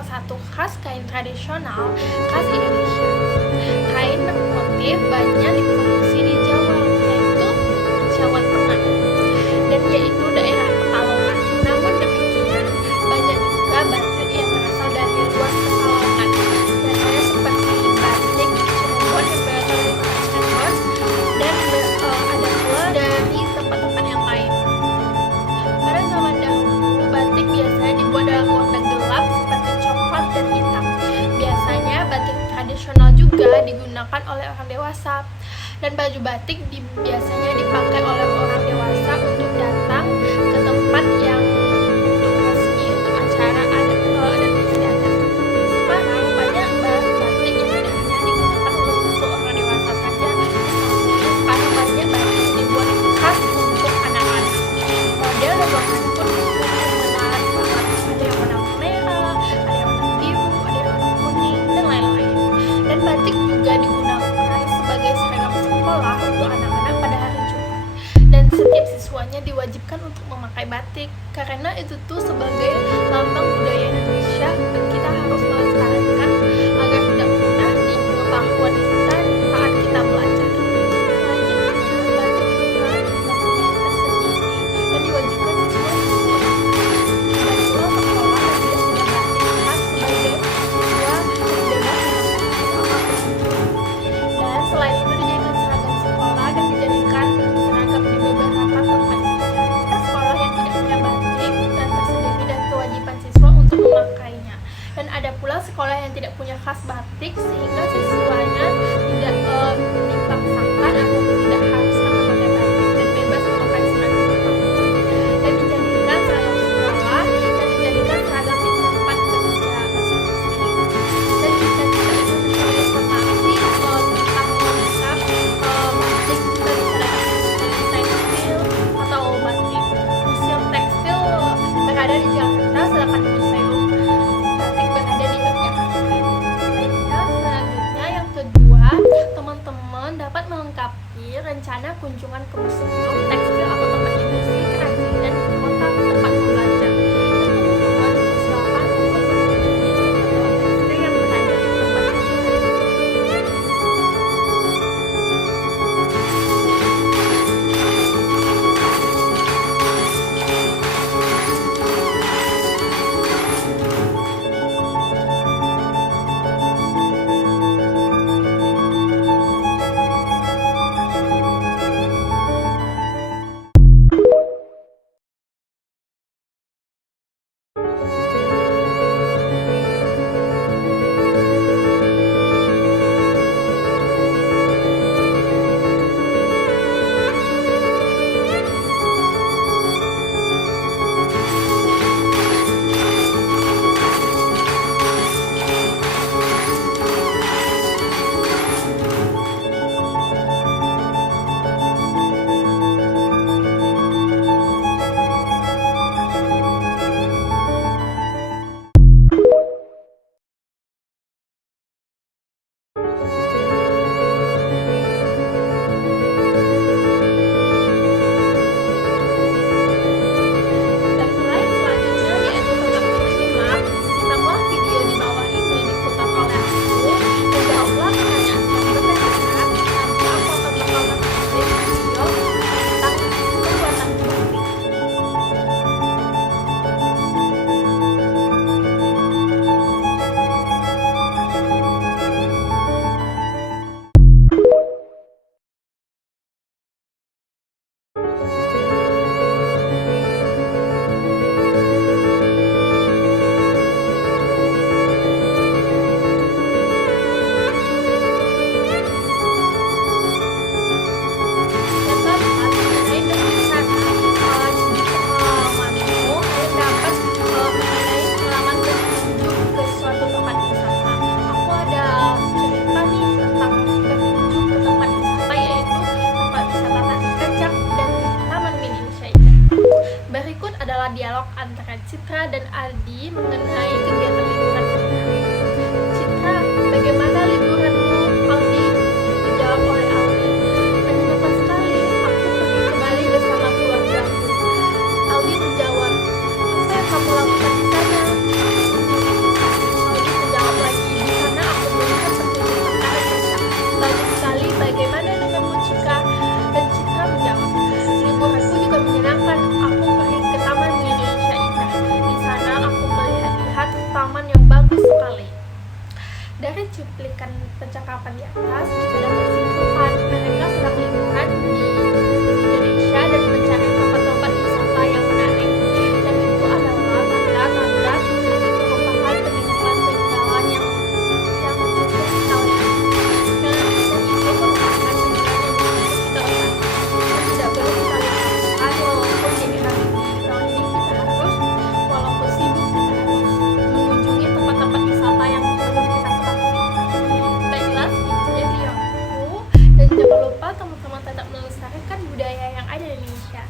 salah satu khas kain tradisional khas Indonesia. Kain bermotif banyak diproduksi di Jawa, yaitu Jawa Tengah, dan yaitu daerah Pekalongan. Namun demikian, banyak juga batik yang berasal dari luar Pekalongan. Biasanya seperti batik Cirebon yang berasal dari Cirebon, dan ada pula dari tempat-tempat yang lain. Pada zaman dahulu, batik biasanya dibuat dalam warna gelap seperti coklat dan hitam. Biasanya batik tradisional juga digunakan oleh orang dewasa, dan baju batik biasanya dipakai oleh orang dewasa untuk datang ke tempat yang untuk resmi, untuk acara adat istiadat. Sekarang banyak batik yang tidak hanya digunakan untuk orang dewasa saja, sekarang banyak batik yang dibuat khas untuk anak-anak. Model dan warnanya pun menarik banget. Ada yang warna merah, ada yang warna biru, ada yang warna kuning, dan lain-lain. Dan batik juga digunakan sebagai seragam sekolah untuk anak-anak pada hari Jumat. Dan setiap siswanya diwajibkan untuk memakai batik, karena itu tuh sebagai lambang budaya Indonesia, dan kita harus melestarikan agar tidak punah di pengetahuan kita saat kita belajar. Selanjutnya, batik juga mempunyai tersendiri dan diwajibkan siswa untuk dan pula sekolah yang tidak punya batik khas sebagai siswa bebas apapun itu. Dan selain itu dijadikan seragam sekolah dan dijadikan seragam di beberapa tempat kerja. Ada sekolah yang tidak punya batik dan tersendiri dan kewajiban siswa untuk memakainya. Dan ada pula sekolah yang tidak punya khas batik sehingga siswanya tidak dipaksakan atau tidak haruskan memakai batik dan bebas memakai seragam apapun. Dan dijadikan seragam sekolah dan dijadikan seragam di tempat kerja masing-masing. Dan jika kita ingin mencari informasi tentang konsep batik dari seragam tekstil atau batik museum tekstil berada di Jakarta, sedangkan museum batik berada di Yogyakarta. Baiklah, selanjutnya yang kedua, teman-teman dapat melengkapi rencana kunjungan ke museum tekstil atau tempat industri kerajinan di kota tempat belajar. Dan teman-teman silakan untuk mengunjungi tempat tekstil yang berada di tempat kunjungan. Dari cuplikan percakapan di atas, kita dapat simpulkan mereka sedang liburan di Indonesia dan mencari tempat-tempat wisata yang menarik. Dan itu adalah tanda-tanda kita itu merupakan peninggalan peninggalan yang cukup nostalgia. Dan itu merupakan peninggalan yang harus kita usahakan. Tidak perlu kita lupakan walaupun jadi hari jadi kita harus walaupun sibuk kita harus mengunjungi tempat-tempat wisata yang perlu kita ketahui. Baiklah, segitu saja videoku, dan jangan lupa teman-teman tetap melestarikan budaya yang ada di Indonesia.